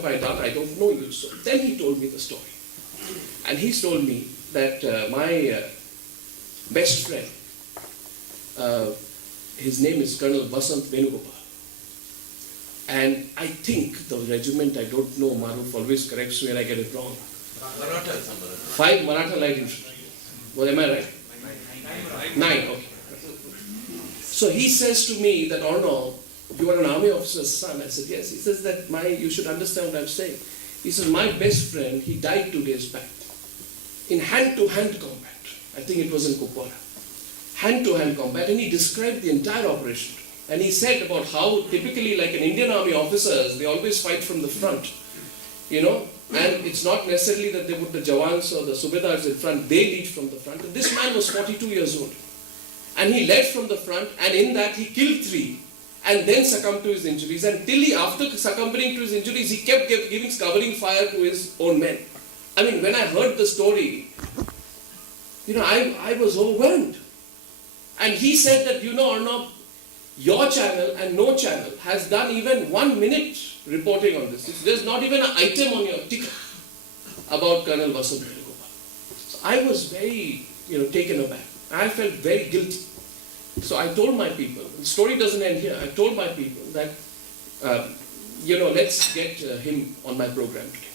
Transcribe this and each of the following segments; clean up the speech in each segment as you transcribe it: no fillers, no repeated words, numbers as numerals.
have I done? I don't know you. So then he told me the story. And he told me that my best friend, his name is Colonel Vasant Venugopal. And I think the regiment, I don't know, Maruf always corrects me when I get it wrong. 5 Maratha light infantry. Well, am I right? 9, okay. So he says to me that, Arnold, you are an army officer's son. I said, yes. He says that you should understand what I'm saying. He says, my best friend, he died 2 days back in hand-to-hand combat. I think it was in Kupwara. Hand-to-hand combat, and he described the entire operation. And he said about how typically, like an Indian army officers, they always fight from the front, you know, and it's not necessarily that they put the Jawans or the Subedars in front, they lead from the front. And this man was 42 years old. And he led from the front, and in that he killed 3, and then succumbed to his injuries. And after succumbing to his injuries, he kept giving covering fire to his own men. I mean, when I heard the story, you know, I was overwhelmed. And he said that, you know, Arnab, your channel and no channel has done even 1 minute reporting on this. There's not even an item on your ticker about Colonel Vasant Venugopal. So I was very, you know, taken aback. I felt very guilty. So I told my people, the story doesn't end here, I told my people that, you know, let's get him on my program today.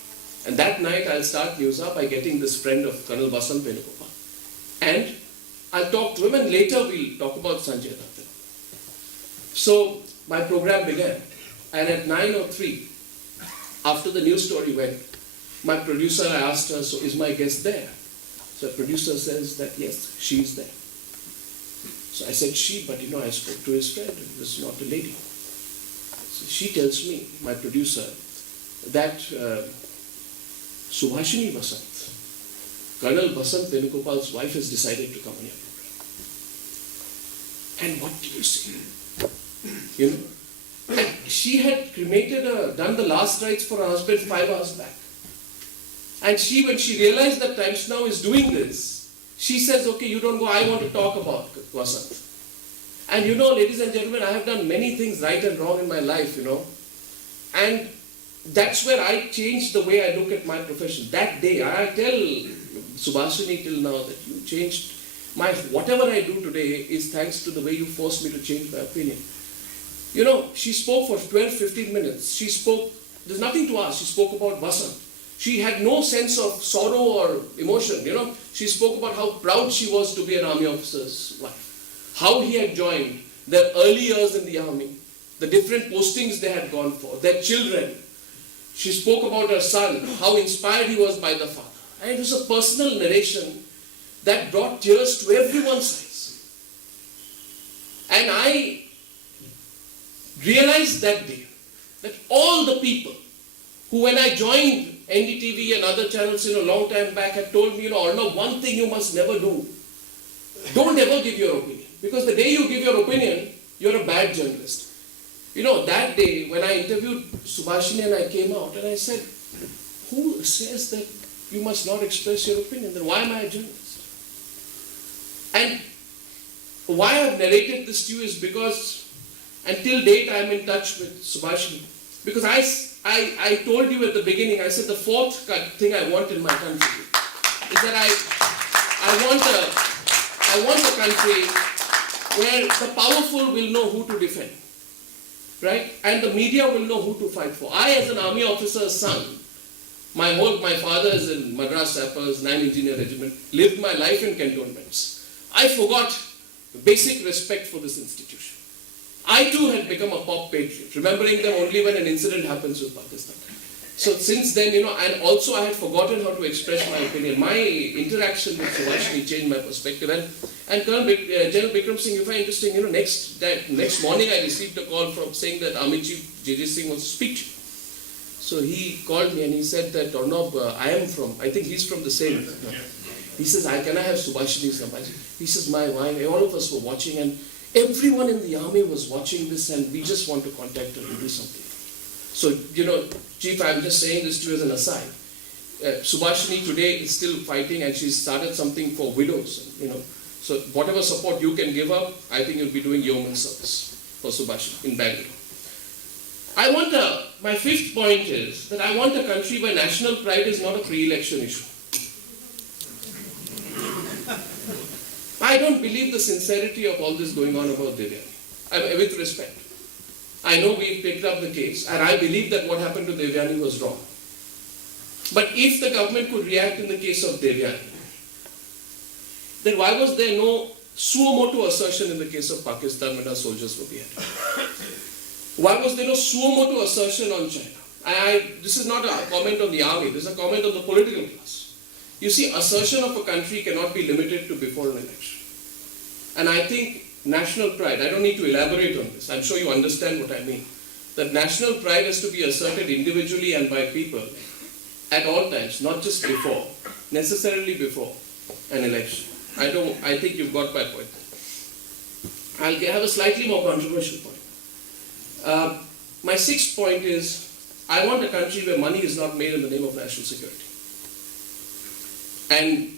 And that night I'll start news up by getting this friend of Colonel Vasant Venugopal. And I'll talk to him, and later we'll talk about Sanjay Dutt. So my program began, and at 9:03, after the news story went, my producer, I asked her, so is my guest there? So the producer says that yes, she's there. So I said she, but you know, I spoke to his friend, it was not a lady. So she tells me, my producer, that Subhashini Vasant, Colonel Vasant Venugopal's wife, has decided to come on your program. And what do you say? You know, and she had done the last rites for her husband 5 hours back. And when she realized that Times Now is doing this, she says, okay, you don't go, I want to talk about Vasant. And you know, ladies and gentlemen, I have done many things right and wrong in my life, you know. And that's where I changed the way I look at my profession. That day, I tell Subhashini till now that you changed whatever I do today is thanks to the way you forced me to change my opinion. You know, she spoke for 12-15 minutes. She spoke, there's nothing to ask, she spoke about Vasant. She had no sense of sorrow or emotion, you know. She spoke about how proud she was to be an army officer's wife. How he had joined, their early years in the army, the different postings they had gone for, their children. She spoke about her son, how inspired he was by the father. And it was a personal narration that brought tears to everyone's eyes. And I realized that day that all the people who, when I joined NDTV and other channels a long time back, had told me, you know, Arnav, one thing you must never do. Don't ever give your opinion. Because the day you give your opinion, you're a bad journalist. You know, that day when I interviewed Subhashini and I came out and I said, who says that you must not express your opinion? Then why am I a journalist? And why I've narrated this to you is because until date I'm in touch with Subhashini. Because I told you at the beginning, I said the fourth thing I want in my country is that I want a country where the powerful will know who to defend, right? And the media will know who to fight for. I, as an army officer's son, my father is in Madras Sappers, 9 Engineer Regiment, lived my life in cantonments. I forgot basic respect for this institution. I too had become a pop patriot, remembering them only when an incident happens with Pakistan. So since then, you know, and also I had forgotten how to express my opinion. My interaction with Subhashini changed my perspective. And General Bikram Singh, you find interesting, you know, next morning I received a call from saying that Army Chief J.J. Singh wants to speak to you. So he called me and he said that, Arnab, I think he's from the same. He says, can I have Subhashini's number? He says, my wife, all of us were watching and everyone in the army was watching this and we just want to contact her and do something. So, you know, Chief, I'm just saying this to you as an aside. Subhashini today is still fighting and she's started something for widows, you know. So whatever support you can give her, I think you'll be doing yeoman service for Subhashini in Bangalore. My fifth point is that I want a country where national pride is not a pre-election issue. I don't believe the sincerity of all this going on about Devyani, with respect. I know we picked up the case, and I believe that what happened to Devyani was wrong. But if the government could react in the case of Devyani, then why was there no suo motu assertion in the case of Pakistan when our soldiers were beheaded? Why was there no suo motu assertion on China? This is not a comment on the army, this is a comment on the political class. You see, assertion of a country cannot be limited to before an election. And I think national pride, I don't need to elaborate on this, I'm sure you understand what I mean. That national pride has to be asserted individually and by people at all times, not just before, necessarily before an election. I think you've got my point. I'll have a slightly more controversial point. My sixth point is, I want a country where money is not made in the name of national security. And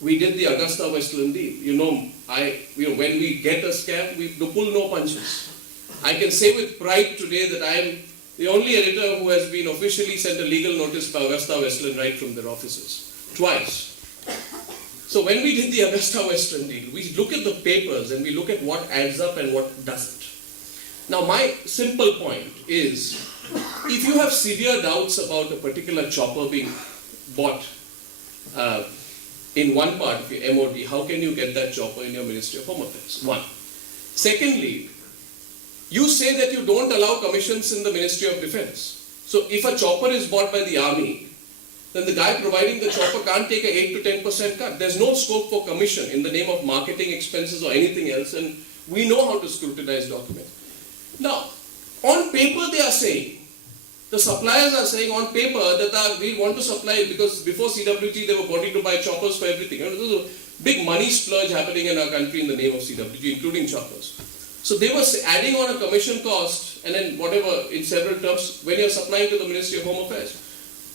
we did the Augusta Westland deal. When we get a scam, we pull no punches. I can say with pride today that I am the only editor who has been officially sent a legal notice by Augusta Westland right from their offices. Twice. So when we did the Augusta Westland deal, we look at the papers and we look at what adds up and what doesn't. Now my simple point is, if you have severe doubts about a particular chopper being bought in one part of your MOD, how can you get that chopper in your Ministry of Home Affairs? One. Secondly, you say that you don't allow commissions in the Ministry of Defense. So if a chopper is bought by the army, then the guy providing the chopper can't take a 8 to 10% cut. There's no scope for commission in the name of marketing expenses or anything else, and we know how to scrutinize documents. Now, on paper they are saying, the suppliers are saying on paper that we want to supply, because before CWG they were wanting to buy choppers for everything. There's a big money splurge happening in our country in the name of CWG, including choppers. So they were adding on a commission cost and then whatever in several terms when you're supplying to the Ministry of Home Affairs.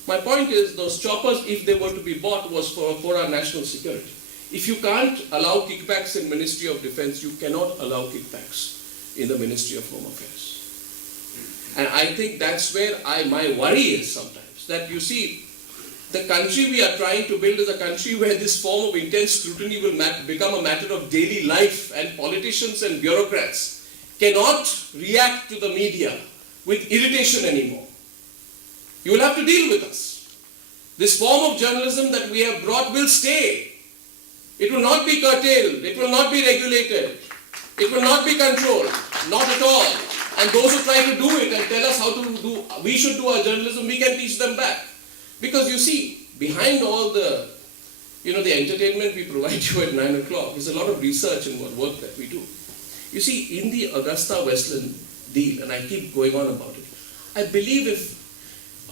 My point is, those choppers, if they were to be bought, was for our national security. If you can't allow kickbacks in Ministry of Defense, you cannot allow kickbacks in the Ministry of Home Affairs. And I think that's where my worry is sometimes. That you see, the country we are trying to build is a country where this form of intense scrutiny will become a matter of daily life, and politicians and bureaucrats cannot react to the media with irritation anymore. You will have to deal with us. This form of journalism that we have brought will stay. It will not be curtailed. It will not be regulated. It will not be controlled. Not at all. And those who try to do it and tell us how to do, we should do our journalism, we can teach them back. Because you see, behind all the, the entertainment we provide you at 9 o'clock is a lot of research and work that we do. You see, in the Augusta Westland deal, and I keep going on about it, I believe if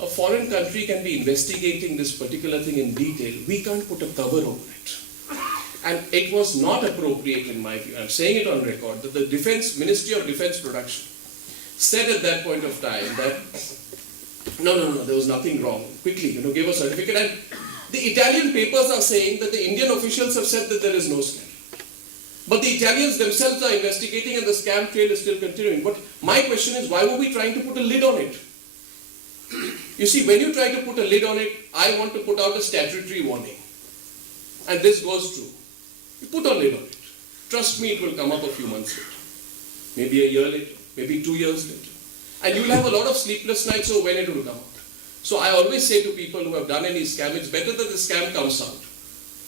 a foreign country can be investigating this particular thing in detail, we can't put a cover over it. And it was not appropriate in my view, I'm saying it on record, that the Ministry of Defense Production said at that point of time that no, there was nothing wrong. Quickly, gave a certificate. And the Italian papers are saying that the Indian officials have said that there is no scam. But the Italians themselves are investigating and the scam trail is still continuing. But my question is, why were we trying to put a lid on it? You see, when you try to put a lid on it, I want to put out a statutory warning. And this goes through. You put a lid on it. Trust me, it will come up a few months later. Maybe a year later. Maybe 2 years later. And you'll have a lot of sleepless nights over when it will come out. So I always say to people who have done any scam, it's better that the scam comes out.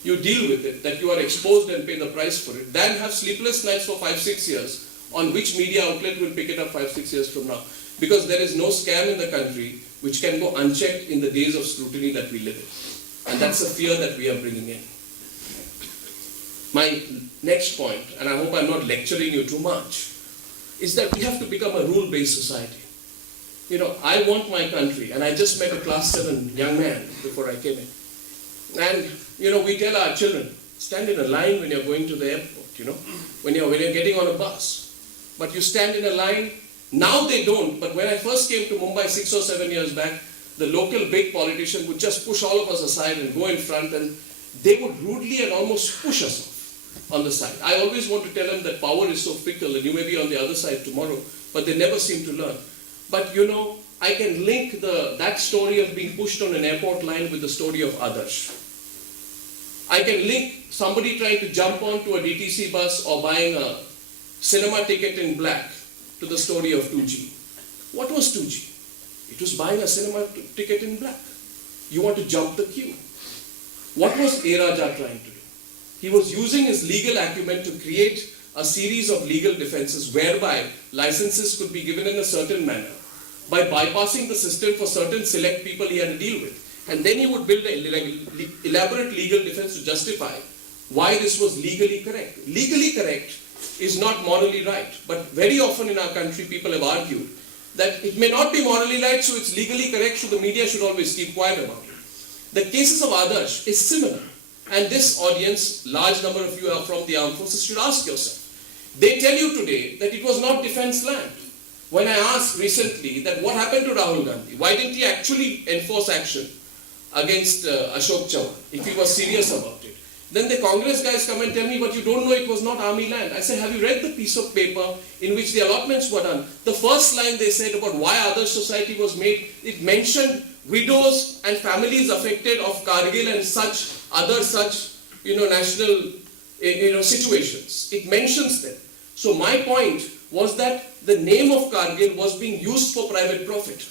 You deal with it, that you are exposed and pay the price for it, than have sleepless nights for 5-6 years on which media outlet will pick it up 5-6 years from now. Because there is no scam in the country which can go unchecked in the days of scrutiny that we live in. And that's a fear that we are bringing in. My next point, and I hope I'm not lecturing you too much, is that we have to become a rule-based society. I want my country, and I just met a class 7 young man before I came in. And, we tell our children, stand in a line when you're going to the airport, when you're getting on a bus. But you stand in a line, now they don't, but when I first came to Mumbai 6 or 7 years back, the local big politician would just push all of us aside and go in front, and they would rudely and almost push us off on the side. I always want to tell them that power is so fickle and you may be on the other side tomorrow, but they never seem to learn. But I can link that story of being pushed on an airport line with the story of Adarsh. I can link somebody trying to jump onto a DTC bus or buying a cinema ticket in black to the story of 2G. What was 2G? It was buying a cinema ticket in black. You want to jump the queue. What was A. Raja trying to do? He was using his legal acumen to create a series of legal defenses whereby licenses could be given in a certain manner by bypassing the system for certain select people he had to deal with. And then he would build an elaborate legal defense to justify why this was legally correct. Legally correct is not morally right, but very often in our country people have argued that it may not be morally right, so it's legally correct, so the media should always keep quiet about it. The cases of Adarsh is similar, and this audience, large number of you are from the armed forces, should ask yourself. They tell you today that it was not defense land. When I asked recently that what happened to Rahul Gandhi, why didn't he actually enforce action against Ashok Chavan if he was serious about it? Then the Congress guys come and tell me, but you don't know it was not army land. I say, have you read the piece of paper in which the allotments were done? The first line they said about why Adarsh Society was made, it mentioned widows and families affected of Kargil and such other such national situations. It mentions them. So my point was that the name of Kargil was being used for private profit.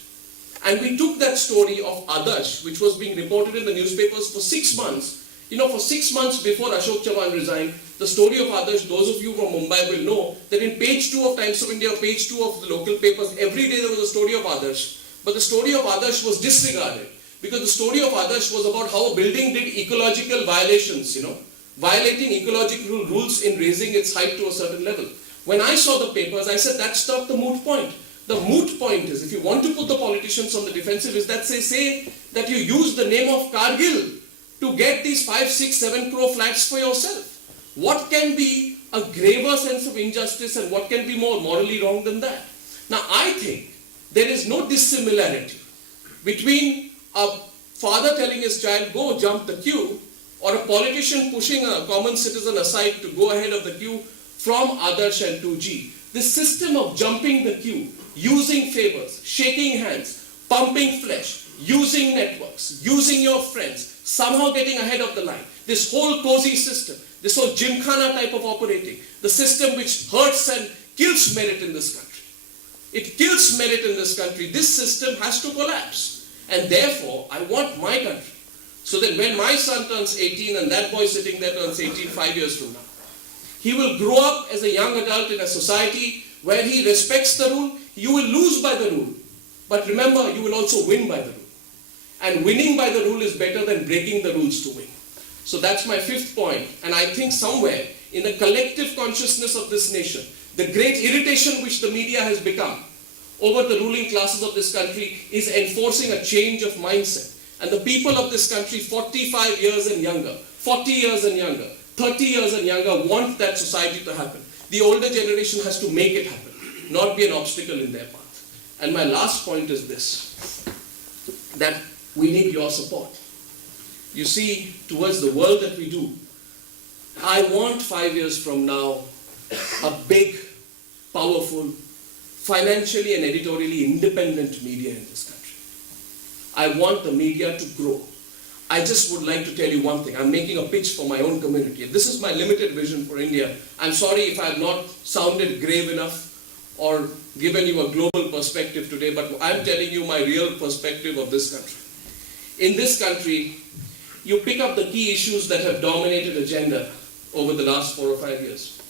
And we took that story of Adarsh, which was being reported in the newspapers for 6 months. For 6 months before Ashok Chavan resigned, the story of Adarsh, those of you from Mumbai will know that in page 2 of Times of India, page 2 of the local papers, every day there was a story of Adarsh. But the story of Adarsh was disregarded because the story of Adarsh was about how a building did ecological violations, violating ecological rules in raising its height to a certain level. When I saw the papers, I said that's not the moot point. The moot point is, if you want to put the politicians on the defensive, is that say that you use the name of Kargil to get these 5, 6, 7 crore flats for yourself. What can be a graver sense of injustice and what can be more morally wrong than that? Now I think there is no dissimilarity between a father telling his child, go jump the queue, or a politician pushing a common citizen aside to go ahead of the queue from Adarsh and 2G. This system of jumping the queue, using favors, shaking hands, pumping flesh, using networks, using your friends, somehow getting ahead of the line. This whole cozy system, this whole gymkhana type of operating, the system which hurts and kills merit in this country. It kills merit in this country. This system has to collapse. And therefore, I want my country, so that when my son turns 18 and that boy sitting there turns 18 5 years from now, he will grow up as a young adult in a society where he respects the rule. You will lose by the rule. But remember, you will also win by the rule. And winning by the rule is better than breaking the rules to win. So that's my 5th point. And I think somewhere in the collective consciousness of this nation, the great irritation which the media has become over the ruling classes of this country is enforcing a change of mindset. And the people of this country, 45 years and younger, 40 years and younger, 30 years and younger, want that society to happen. The older generation has to make it happen, not be an obstacle in their path. And my last point is this, that we need your support. You see, towards the world that we do, I want 5 years from now a big, powerful, financially and editorially independent media in this country. I want the media to grow. I just would like to tell you one thing. I'm making a pitch for my own community. This is my limited vision for India. I'm sorry if I have not sounded grave enough or given you a global perspective today, but I'm telling you my real perspective of this country. In this country, you pick up the key issues that have dominated agenda over the last 4 or 5 years.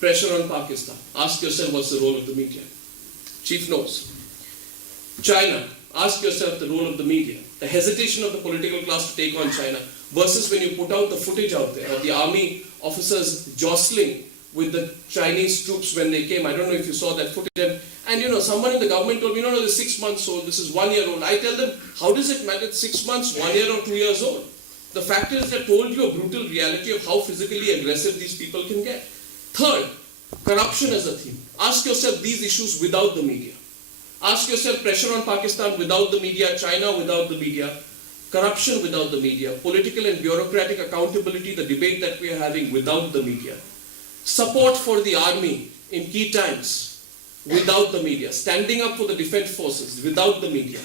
Pressure on Pakistan. Ask yourself what's the role of the media. Chief knows. China. Ask yourself the role of the media. The hesitation of the political class to take on China versus when you put out the footage out there of the army officers jostling with the Chinese troops when they came. I don't know if you saw that footage. And someone in the government told me, no, this is 6 months old, this is 1 year old. I tell them, how does it matter 6 months, 1 year or 2 years old? The fact is they told you a brutal reality of how physically aggressive these people can get. Third, corruption as a theme. Ask yourself these issues without the media. Ask yourself pressure on Pakistan without the media, China without the media, corruption without the media, political and bureaucratic accountability, the debate that we are having without the media, support for the army in key times without the media, standing up for the defense forces without the media,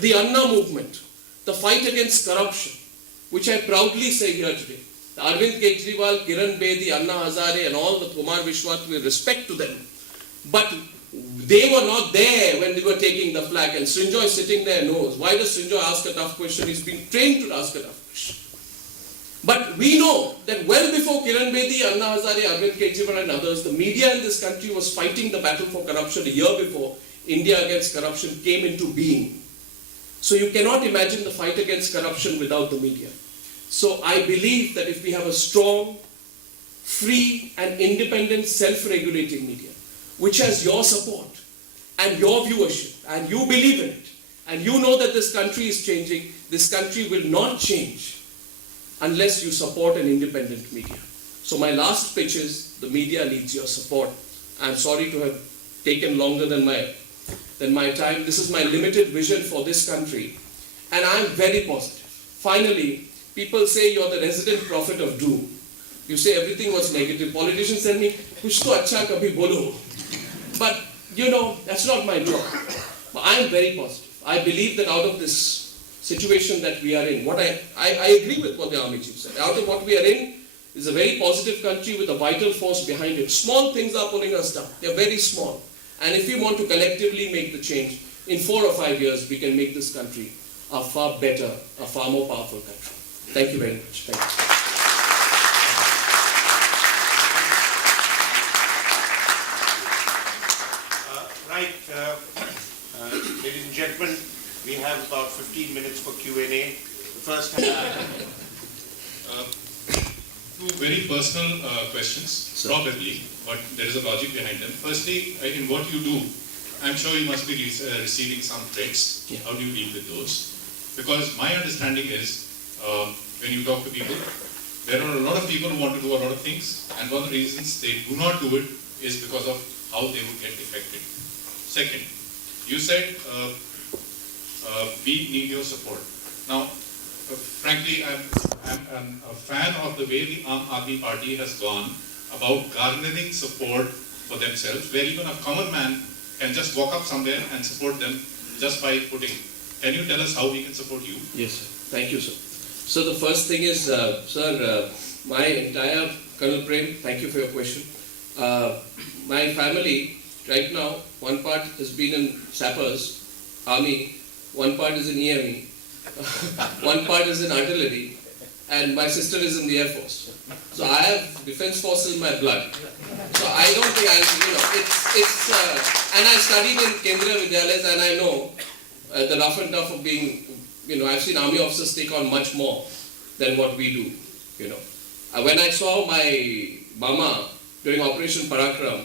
the Anna movement, the fight against corruption, which I proudly say here today. The Arvind Kejriwal, Kiran Bedi, Anna Hazare and all the Kumar Vishwas, with respect to them. But they were not there when they were taking the flag, and Srinjoy sitting there knows. Why does Srinjoy ask a tough question? He's been trained to ask a tough question. But we know that well before Kiran Bedi, Anna Hazare, Arvind Kejriwal and others, the media in this country was fighting the battle for corruption a year before India against corruption came into being. So you cannot imagine the fight against corruption without the media. So I believe that if we have a strong, free and independent self-regulating media, which has your support and your viewership, and you believe in it, and you know that this country is changing, this country will not change unless you support an independent media. So my last pitch is, the media needs your support. I'm sorry to have taken longer than my time. This is my limited vision for this country, and I'm very positive. Finally, people say you're the resident prophet of doom. You say everything was negative. Politicians tell me, kuch to acha kabhi bolo. But, you know, that's not my job. But I'm very positive. I believe that out of this situation that we are in, I agree with what the Army Chief said. Out of what we are in is a very positive country with a vital force behind it. Small things are pulling us down. They're very small. And if we want to collectively make the change, in 4 or 5 years, we can make this country a far better, a far more powerful country. Thank you very much. Thank you. Ladies and gentlemen, we have about 15 minutes for Q&A. The first two very personal questions, probably, but there is a logic behind them. Firstly, in what you do, I'm sure you must be receiving some threats. Yeah. How do you deal with those? Because my understanding is, when you talk to people, there are a lot of people who want to do a lot of things, and one of the reasons they do not do it is because of how they would get affected. Second, you said we need your support. Now, frankly, I'm a fan of the way the Aam Aadmi Party has gone about garnering support for themselves, where even a common man can just walk up somewhere and support them just by putting. Can you tell us how we can support you? Yes, sir. Thank you, sir. So the first thing is, sir, my entire, Colonel Prem, thank you for your question. My family, right now, one part has been in sappers, army, one part is in EME, one part is in artillery, and my sister is in the Air Force. So I have defense forces in my blood. So I don't think and I studied in Kendriya Vidyalayas, and I know the rough and tough of being, I've seen army officers take on much more than what we do, When I saw my Mama during Operation Parakram,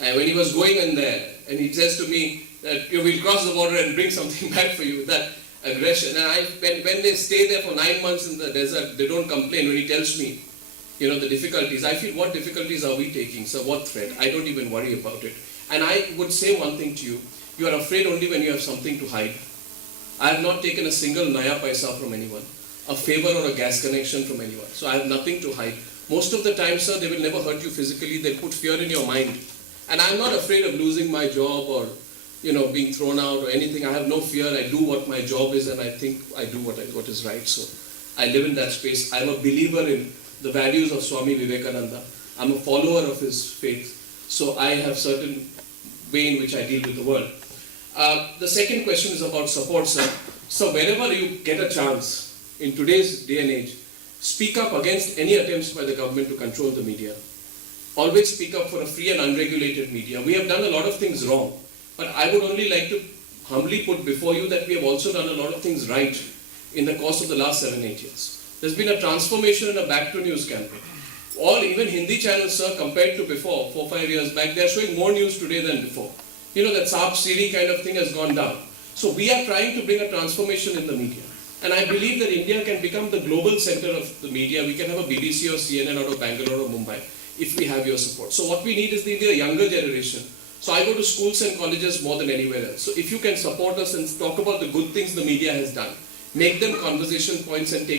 and when he was going in there, and he says to me that we'll cross the border and bring something back for you, that aggression. And when they stay there for 9 months in the desert, they don't complain. When he tells me, the difficulties, I feel, what difficulties are we taking, sir? What threat? I don't even worry about it. And I would say one thing to you, you are afraid only when you have something to hide. I have not taken a single naya paisa from anyone, a favor or a gas connection from anyone. So I have nothing to hide. Most of the time, sir, they will never hurt you physically. They put fear in your mind. And I'm not afraid of losing my job or, being thrown out or anything. I have no fear. I do what my job is, and I think I do what is right. So I live in that space. I'm a believer in the values of Swami Vivekananda. I'm a follower of his faith. So I have certain way in which I deal with the world. The second question is about support, sir. So whenever you get a chance, in today's day and age, speak up against any attempts by the government to control the media. Always speak up for a free and unregulated media. We have done a lot of things wrong, but I would only like to humbly put before you that we have also done a lot of things right in the course of the last 7-8 years. There's been a transformation in a back to news campaign. Even Hindi channels, sir, compared to before, 4-5 years back, they're showing more news today than before. That Saap Siri kind of thing has gone down. So we are trying to bring a transformation in the media. And I believe that India can become the global center of the media. We can have a BBC or CNN out of Bangalore or Mumbai if we have your support. So what we need is the younger generation. So I go to schools and colleges more than anywhere else. So if you can support us and talk about the good things the media has done, make them conversation points and take